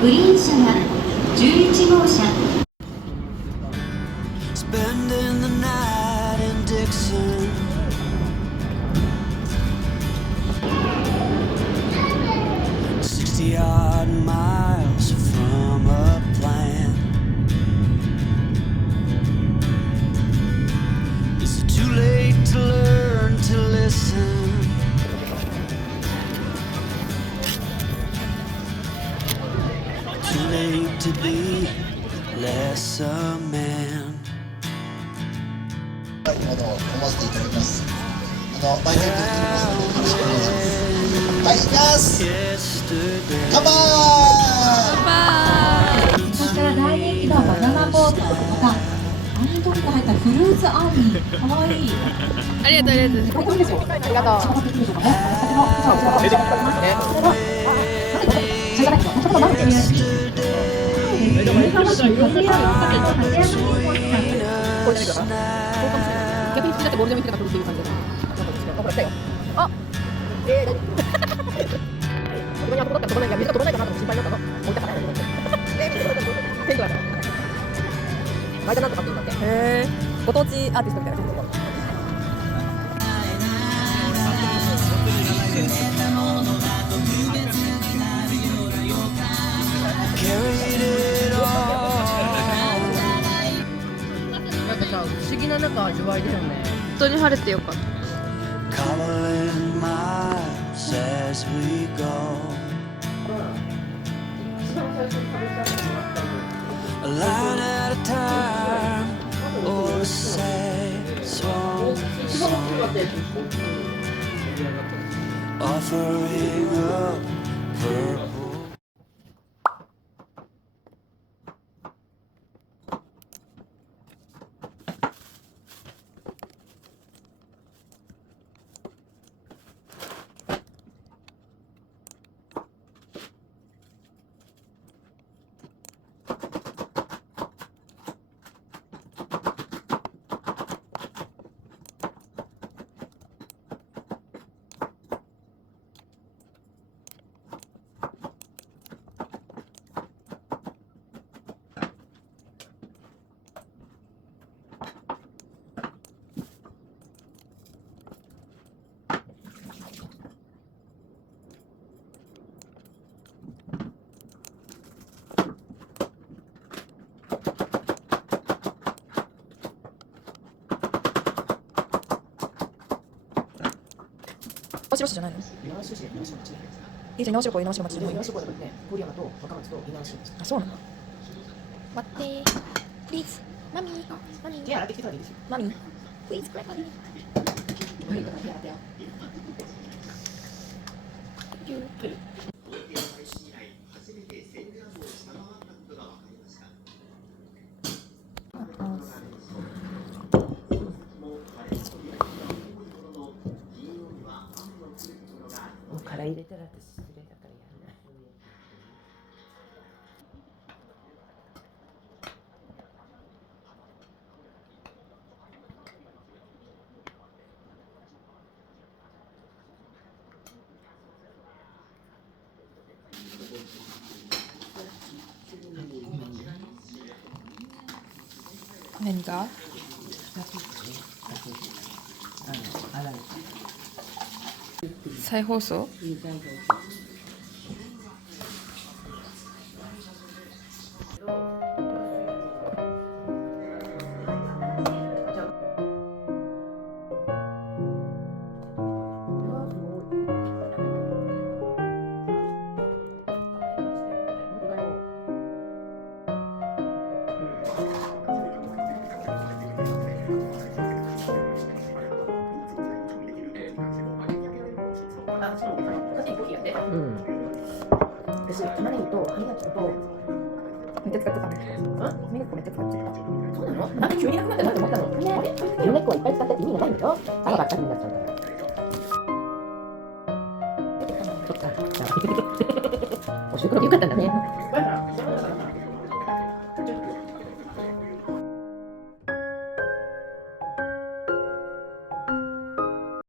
グリーン車は11号車。Spending the night in Dixon. Odd miles from a plan. Is it too late to learn to listen? Too late to be less a man. はい、ものを飲ませていただきます。毎回ぶっ飛びますのでよろしくお願いします。はい、いきます。乾杯。それから大人気のバナナボートとか、アイドルが入ったフルーツアンミー、かわいい。ありがとう、ありがとう。これですよ。ありがとう。出てき逆に好きだってボールでもいいから取るっていう感じで。ほら来たよ。あ。自分にあそこだったら飛ばないから水が飛ばないかなと心配になったの。置いたから。テントだから。前田なんとかって言うんだって。へえ。ご当地アーティストみたいな。なんかさ、不思議な中味わいだよね。本当に晴れてよかった。Covering miles as we go. A line at a time, or a sad song, offering up purple. 猪苗代じゃないの？じゃあ猪苗代湖猪苗代町じゃないの？猪苗代湖だからね、郡山と若松と猪苗代町。あ、そうなの？待って、please、マミー、マミー。手洗ってきてからでいいですよ。マミー、please grab me。はい、手洗ってよ。殻入れたらって失礼だからやんない。何が？再放送？私、玉ねぎと歯磨き粉とめっちゃ使ってたね。歯磨き粉めっちゃ使ってた。そうなの？なんか急になくなったなと思ったの。ね、色根っこはいっぱい使ってって意味がないんだよ。歯がばっかりになっちゃうんだから。そっか。おしゅうくらでよかったんだね。